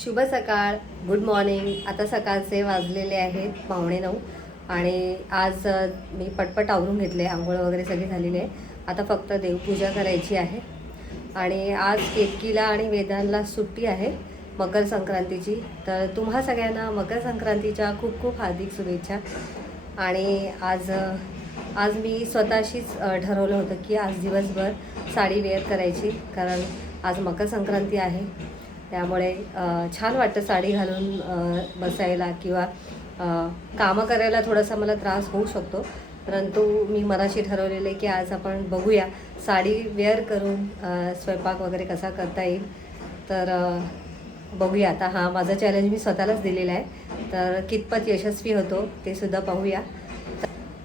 शुभ सकाळ, good morning. आता सकाळचे वाजलेले आहेत 8:45 आणि आज मी पटपट आवरून घेतले. आंघोळ वगैरे सगळी झालेली आहे. आता फक्त देवपूजा करायची आहे. आणि आज केतकीला आणि वेदांना सुट्टी आहे मकर संक्रांतीची. तर तुम्हा सगळ्यांना मकर संक्रांतीच्या खूप खूप हार्दिक शुभेच्छा. आणि आज मी स्वतःशीच ठरवलं होतं की आज दिवसभर साडी वेअर करायची, कारण आज मकर संक्रांती आहे. त्यामुळे छान वाटतं साडी घालून बसायला किंवा कामं करायला. थोडासा मला त्रास होऊ शकतो, परंतु मी मनाशी ठरवलेलं आहे की आज आपण बघूया साडी वेअर करून स्वयंपाक वगैरे कसा करता येईल. तर बघूया. आता हा माझा चॅलेंज मी स्वतःलाच दिलेला आहे, तर कितपत यशस्वी होतो ते सुद्धा पाहूया.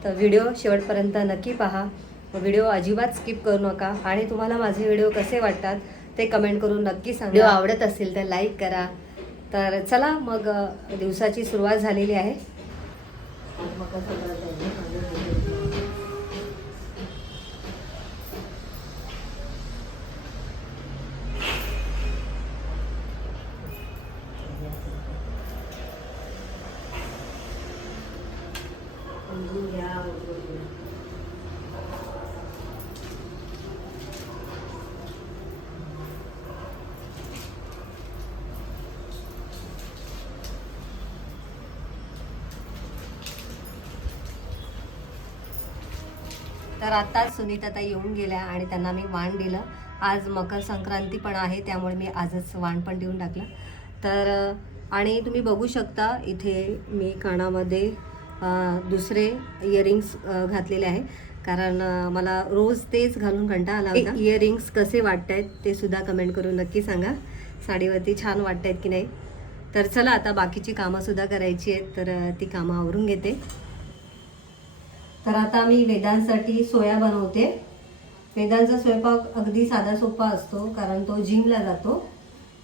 तर व्हिडिओ शेवटपर्यंत नक्की पहा. व्हिडिओ अजिबात स्किप करू नका. आणि तुम्हाला माझे व्हिडिओ कसे वाटतात ते कमेंट करून नक्की सांगा. व्हिडिओ आवडत असेल तर लाईक करा. तर चला मग, दिवसाची सुरुवात झालेली आहे. तर आत्ताच सुनीताताई येऊन गेल्या आणि त्यांना मी वाण दिलं. आज मकर संक्रांती पण आहे, त्यामुळे मी आजच वाण पण देऊन टाकलं. तर आणि तुम्ही बघू शकता इथे मी कानामध्ये दुसरे इयरिंग्स घातलेले आहे, कारण मला रोज तेच घालून कंटाळा आला होता. इयरिंग्स कसे वाटत आहेत ते सुद्धा कमेंट करून नक्की सांगा. साडीवरती छान वाटत आहेत की नाही. तर चला, आता बाकीची कामंसुद्धा करायची आहेत, तर ती कामं आवरून घेते. तर आता मी वेदांसाठी सोया बनवते. वेदांचा स्वयंपाक अगदी साधा सोपा असतो, कारण तो जिमला जातो.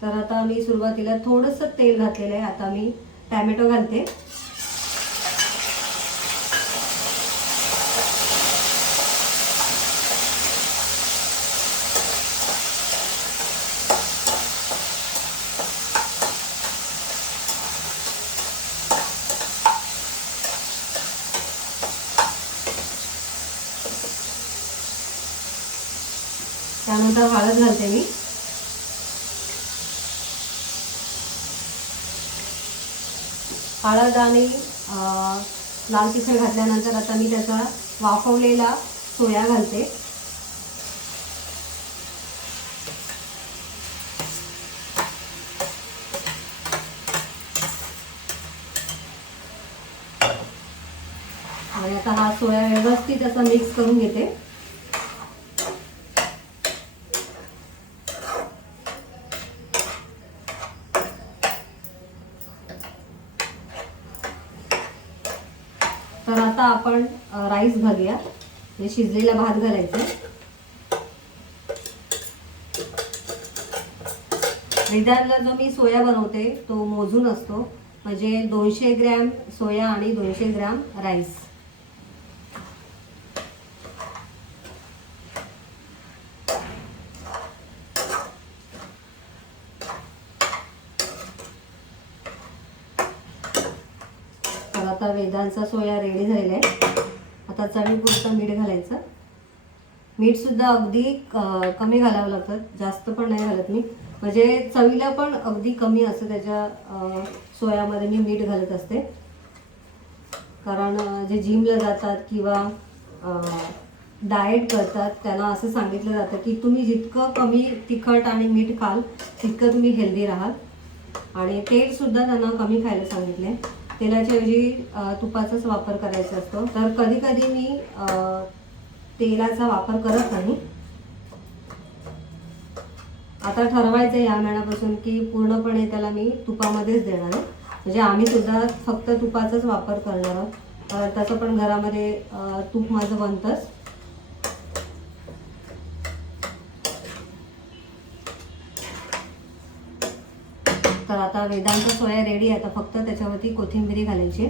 तर आता मी सुरुवातीला थोडंसं तेल घातलेलं आहे. आता मी टॅमॅटो घालते. त्यानंतर हळद घालते मी. हळद आणि लाल तिखट घातल्यानंतर आता मी त्याचा वाफवलेला सोया घालते. आणि आता हा सोया व्यवस्थित असा मिक्स करून घेते. तर आता आपण राईस घालूया, म्हणजे शिजलेला भात घालायचा. वेदांना जो मी सोया बनवते तो मोजून असतो, म्हणजे 200 ग्रॅम सोया आणि 200 ग्रॅम राईस. आता वेदांचा सोया रेडी झालेला आहे. आता चवीपुरतं मीठ घालायचं. मीठ सुद्धा अगदी कमी घालावं लागतं, जास्त पण नाही घालत मी, म्हणजे चवीला पण अगदी कमी असं त्याच्या सोयामध्ये मी मीठ घालत असते. कारण जे जिमला जातात किंवा डाएट करतात त्यांना असं सांगितलं जातं की तुम्ही जितकं कमी तिखट आणि मीठ खाल तितकं तुम्ही हेल्दी राहाल. आणि तेल सुद्धा त्यांना कमी खायला सांगितले. तेलाच्या ऐवजी तुपाचाच वापर करायचा असतो. तर कधी कधी मी तेलाचा वापर करत नाही. आता ठरवायचं या महिन्यापासून की पूर्णपणे त्याला मी तुपामध्येच देणार आहे. म्हणजे आम्ही सुद्धा फक्त तुपाचाच वापर करणार आहोत. तसं पण घरामध्ये तूप माझं बनतंच. तर आता वेदांचा सोया रेडी आहे. आता फक्त त्याच्यावरती कोथिंबीर घालायची.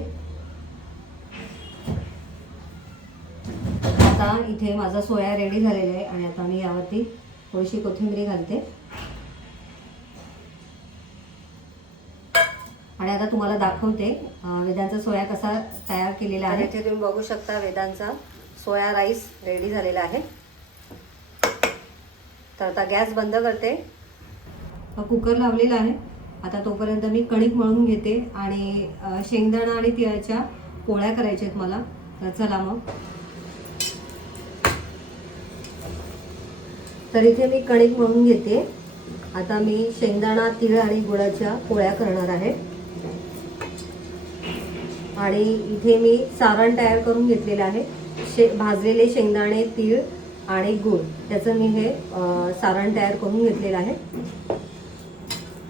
आता इथे माझा सोया रेडी झालेला आहे आणि आता मी यावरती थोडीशी कोथिंबीर घालते. आणि आता तुम्हाला दाखवते वेदांचा सोया कसा तयार केलेला आहे। इथे तुम्ही बघू शकता वेदांचा सोया राईस रेडी झालेला आहे। तर आता गॅस बंद करते, कुकर लावलेला आहे। आता तोपर्यंत मी कणिक मळून घेते आणि शेंगदाणा आणि तिळाच्या पोळ्या करायच्या आहेत मला। तर चला मग। तर इथे मी कणिक मळून घेते। आता मी शेंगदाणा तीळ आणि गुळाच्या पोळ्या करणार आहे आणि इथे मी सारण तयार करून घेतलेलं आहे। भाजलेले शेंगदाणे तीळ आणि गुळ त्याचं मी हे सारण तयार करून घेतलेलं आहे।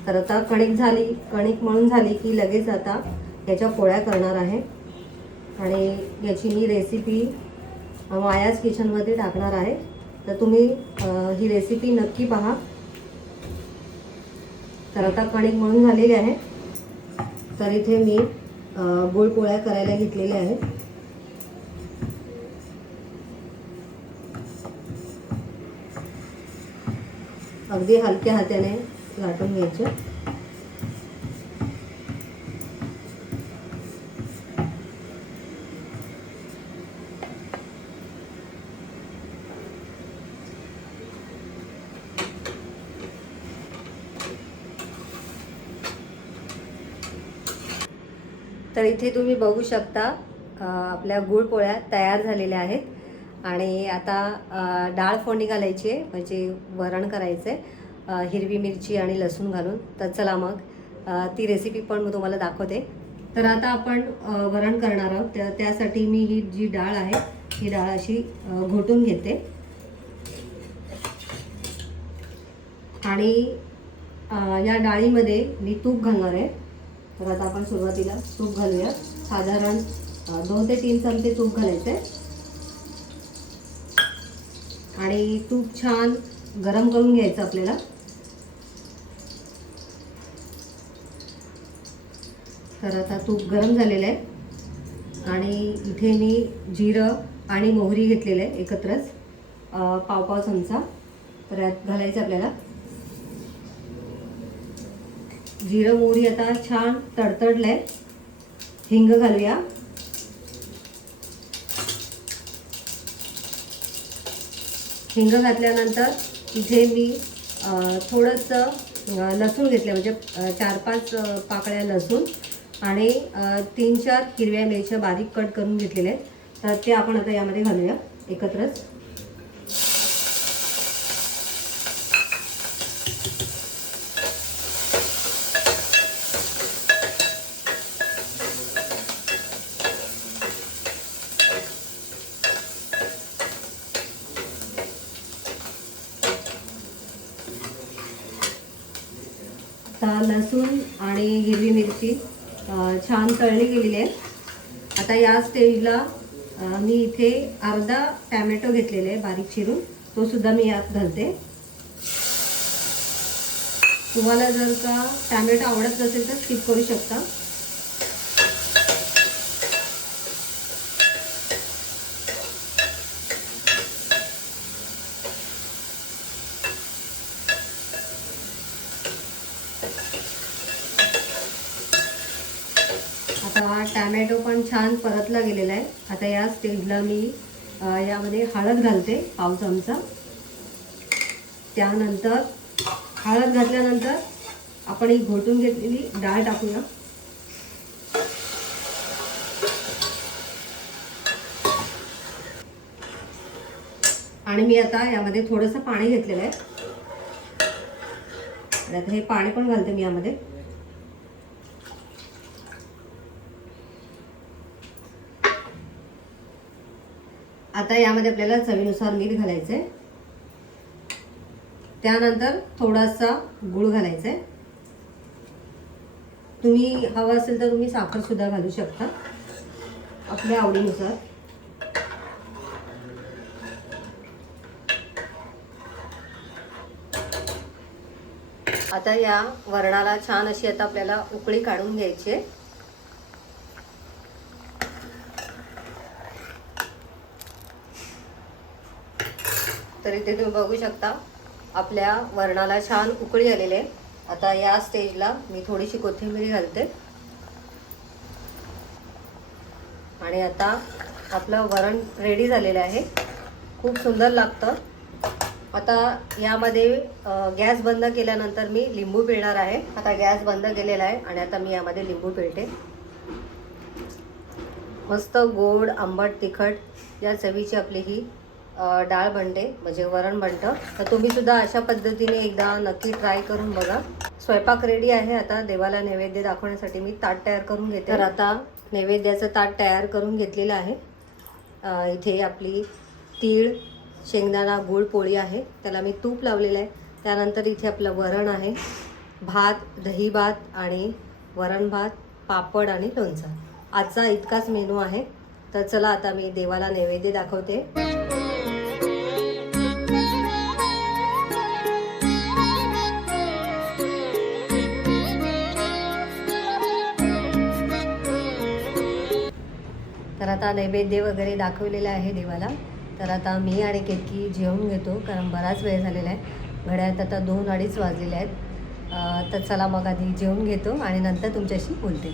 तर आता कणिक मळून झाली की लगेच आता याच्या पोळ्या करणार आहे आणि याची मी रेसिपी मायाज किचनमध्ये टाकणार आहे। तर तुम्ही ही रेसिपी नक्की पहा। तर आता कणिक मळून झालेली आहे। तर इथे मी गोड पोळ्या करायला घेतलेल्या आहेत। अगदी हलक्या हाताने लाटून घ्यायचे। तर इथे तुम्ही बघू शकता आपल्या गुळ पोळ्या तयार झालेल्या आहेत आणि आता डाळ फोडणी घालायची आहे, म्हणजे वरण करायचं आहे हिरवी मिरची आणि लसूण घालून। तर चला मग ती रेसिपी पण मी तुम्हाला दाखवते। तर आता आपण वरण करणार आहोत। त्यासाठी मी ही जी डाळ आहे ही डाळ अशी घोटून घेते आणि या डाळीमध्ये मी तूप घालणार आहे। तर आता आपण सुरुवातीला तूप घालूया। साधारण 2 ते 3 चमचे तूप घालायचे आणि तूप छान गरम करून घ्यायचं आपल्याला। तर आता तूप गरम झालेलं आहे आणि इथे मी जिरं आणि मोहरी घेतलेलं आहे एकत्रच, पाव चमचा। तर यात घालायचं आपल्याला। जिरं मोहरी आता छान तडतडलंय। हिंग घालूया। हिंग घातल्यानंतर इथे मी थोडंसं लसूण घेतलं, म्हणजे 4-5 पाकळ्या लसूण आणि 3-4 हिरव्या मिरच्या बारीक कट करून घेतलेल्या आहेत। तर ते आपण आता यामध्ये घालूया एकत्रच। आता लसूण आणि हिरवी मिरची छान तळली गेलेली आहे। आता या स्टेजला मी इथे अर्धा टॅमॅटो घेतलेला आहे बारीक चिरून, तो सुद्धा मी यात घालते। तुम्हाला जर का टॅमॅटो आवडत नसेल तर स्किप करू शकता। आता टॅमॅटो पण छान परतला गेलेला आहे। आता या स्टेजला मी यामध्ये हळद घालते पाव चमचा। त्यानंतर हळद घातल्यानंतर आपण ही घोटून घेतलेली डाळ टाकूया आणि मी आता यामध्ये थोडंसं पाणी घेतलेलं आहे आणि आता हे पाणी पण घालते मी यामध्ये। आता यामध्ये आपल्याला चवीनुसार मीठ घालायचं आहे। त्यानंतर थोडासा गूळ घालायचा आहे। तुम्ही हवं असेल तर तुम्ही साखर सुद्धा घालू शकता आपल्या आवडीनुसार। आता या वरणाला छान अशी आता आपल्याला उकळी काढून घ्यायची आहे। तर इथे तुम्ही बघू शकता आपल्या वरणाला छान उकळी आलेली आहे। आता या स्टेजला मी थोडीशी कोथिंबीर घालते आणि आता आपलं वरण रेडी झालेलं आहे, खूप सुंदर लागतं. आता यामध्ये गॅस बंद केल्यानंतर मी लिंबू पिळणार आहे. आता गॅस बंद केलेला आहे आणि आता मी यामध्ये लिंबू पिळते. मस्त गोड आंबट तिखट या चवीची आपली ही डाळ बनते, म्हणजे वरण बनतं. तर तुम्ही सुद्धा अशा पद्धतीने एकदा नक्की ट्राय करून बघा. स्वयंपाक रेडी आहे. आता देवाला नैवेद्य दाखवण्यासाठी मी ताट तयार करून घेते. तर आता नैवेद्याचं ताट तयार करून घेतलेलं आहे. इथे आपली तीळ शेंगदाणा गूळ पोळी आहे, त्याला मी तूप लावलेलं आहे. त्यानंतर इथे आपलं वरण आहे, भात दही भात आणि वरण भात पापड आणि लोणचं. आजचा इतकाच मेनू आहे. तर चला आता मी देवाला नैवेद्य दाखवते. तर आता नैवेद्य वगैरे दाखवलेलं आहे देवाला. तर आता मी आणि केतकी जेवून घेतो, कारण बराच वेळ झालेला आहे. घड्याळात आता 2-2:30 वाजलेले आहेत. तर चला मग आधी जेवून घेतो आणि नंतर तुमच्याशी बोलते.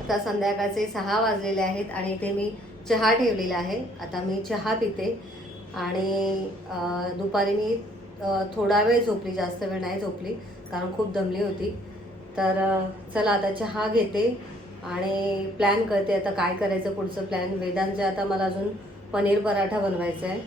आता संध्याकाळचे 6 वाजलेले आहेत आणि इथे मी चहा ठेवलेला आहे. आता मी चहा पिते. आणि दुपारी मी थोडा वेळ झोपली, जास्त वेळ नाही झोपली, कारण खूप दमली होती. तर चला आता चहा घेते आणि प्लॅन करते आता काय करायचं पुढचं प्लॅन. वेदांचे आता मला अजून पनीर पराठा बनवायचा आहे,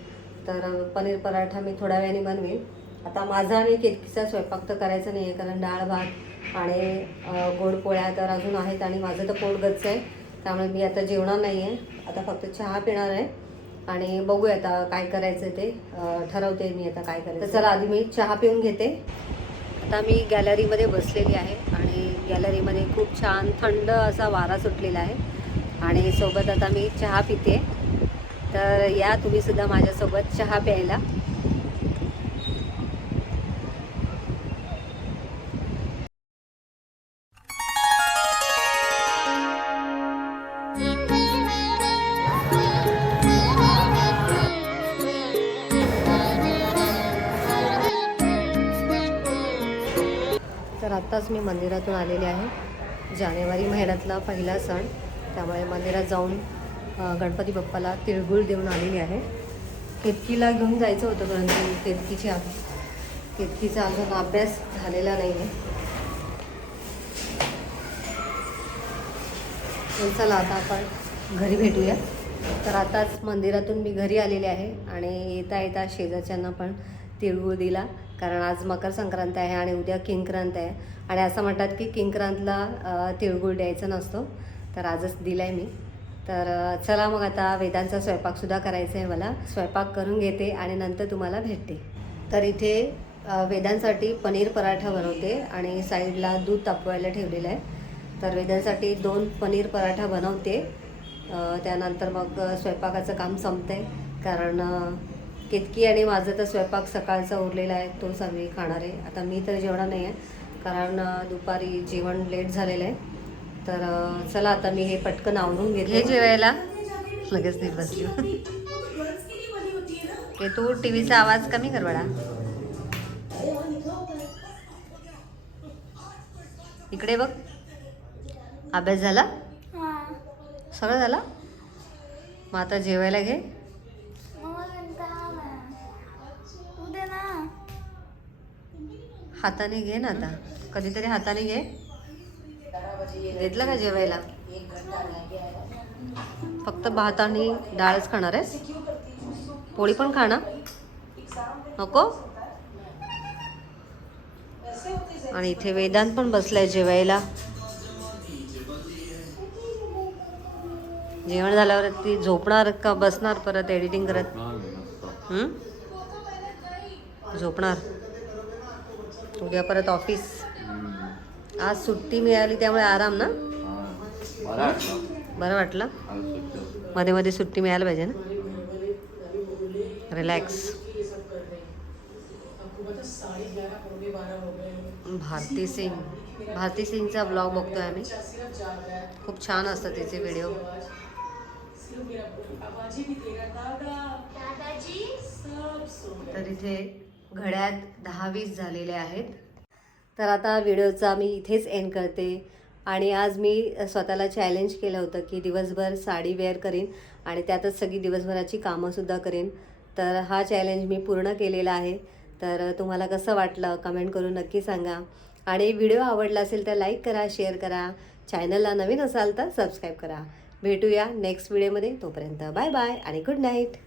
तर पनीर पराठा मी थोड्या वेळाने बनवेन. आता माझा आणि केतकीचा स्वयंपाक तर करायचा नाही आहे, कारण डाळ भात आणि गोड पोळ्या तर अजून आहेत आणि माझं तर पोट गच्च आहे, त्यामुळे मी आता जेवणार नाही आहे. आता फक्त चहा पिणार आहे आणि बघूया आता काय करायचं ते ठरवते मी आता काय करायचं. तर चला आधी मी चहा पिऊन घेते. आता मी गॅलरीमध्ये बसलेली आहे आणि गॅलरीमध्ये खूप छान थंड असा वारा सुटलेला आहे आणि सोबत आता मी चहा पिते. तर या तुम्ही सुद्धा माझ्यासोबत चहा प्यायला. तर आत्ताच मी मंदिरातून आलेले आहे. जानेवारी महिन्यातला पहिला सण, त्यामुळे मंदिरात जाऊन गणपती बाप्पाला तिळगुळ देऊन आलेली आहे. केतकीला घेऊन जायचं होतं, परंतु केतकीचा अजून अभ्यास झालेला नाही आहे. चला आता आपण घरी भेटूया. तर आताच मंदिरातून मी घरी आलेले आहे आणि येता येता शेजारच्यांना पण तिळगुळ दिला, कारण आज मकर संक्रांत आहे आणि उद्या किंक्रांत आहे. आणि असं म्हणतात की किंक्रांतला तिळगुळ द्यायचा नसतो, तर आजच दिला आहे मी. तर चला मग आता वेदांचा स्वयंपाकसुद्धा करायचा आहे मला. स्वयंपाक करून घेते आणि नंतर तुम्हाला भेटते. तर इथे वेदांसाठी पनीर पराठा बनवते आणि साईडला दूध तापवायला ठेवलेलं आहे. तर वेदांसाठी 2 पनीर पराठा बनवते. त्यानंतर मग स्वयंपाकाचं काम संपतं आहे, कारण केतकी आणि माझं तर स्वयंपाक सकाळचा उरलेला आहे, तोच आम्ही खाणार आहे. आता मी तर जेवणार नाही आहे, कारण दुपारी जेवण लेट झालेलं आहे. तर चला आता मी हे पटकन आवरून घेते. हे जेवायला लगेच नाही बसली. की तू टी व्हीचा आवाज कमी कर बडा. इकडे बघ. अभ्यास झाला सगळं झाला. मग आता जेवायला घे. हाताने घे ना, आता कधीतरी हाताने घे. घेतलं का जेवायला? फक्त भात आणि डाळच खाणार आहेस? पोळी पण खाणार नको? आणि इथे वेदांत पण बसलाय जेवायला. जेवण झाल्यावर ती झोपणार का बसणार परत एडिटिंग करत? झोपणार. उद्या परत ऑफिस. आज सुट्टी मिळाली त्यामुळे आराम ना. बरं वाटलं. मध्ये मध्ये सुट्टी मिळायला पाहिजे ना, रिलॅक्स. भारती सिंगचा ब्लॉग बघतोय आम्ही. खूप छान असतात तिचे व्हिडिओ. तर इथे घड्यात 10:20 झालेले आहेत. तर आता व्हिडिओचा मी इथेच एंड करते. आणि आज मी स्वतःला चॅलेंज केलं होतं की दिवसभर साडी वेअर करीन आणि त्यातच सगळी दिवसभराची कामंसुद्धा करीन. तर हा चॅलेंज मी पूर्ण केलेला आहे. तर तुम्हाला कसं वाटलं कमेंट करून नक्की सांगा. आणि व्हिडिओ आवडला असेल तर लाईक करा, शेअर करा. चॅनलला नवीन असाल तर सबस्क्राईब करा. भेटूया नेक्स्ट व्हिडिओमध्ये. तोपर्यंत बाय बाय आणि गुड नाईट.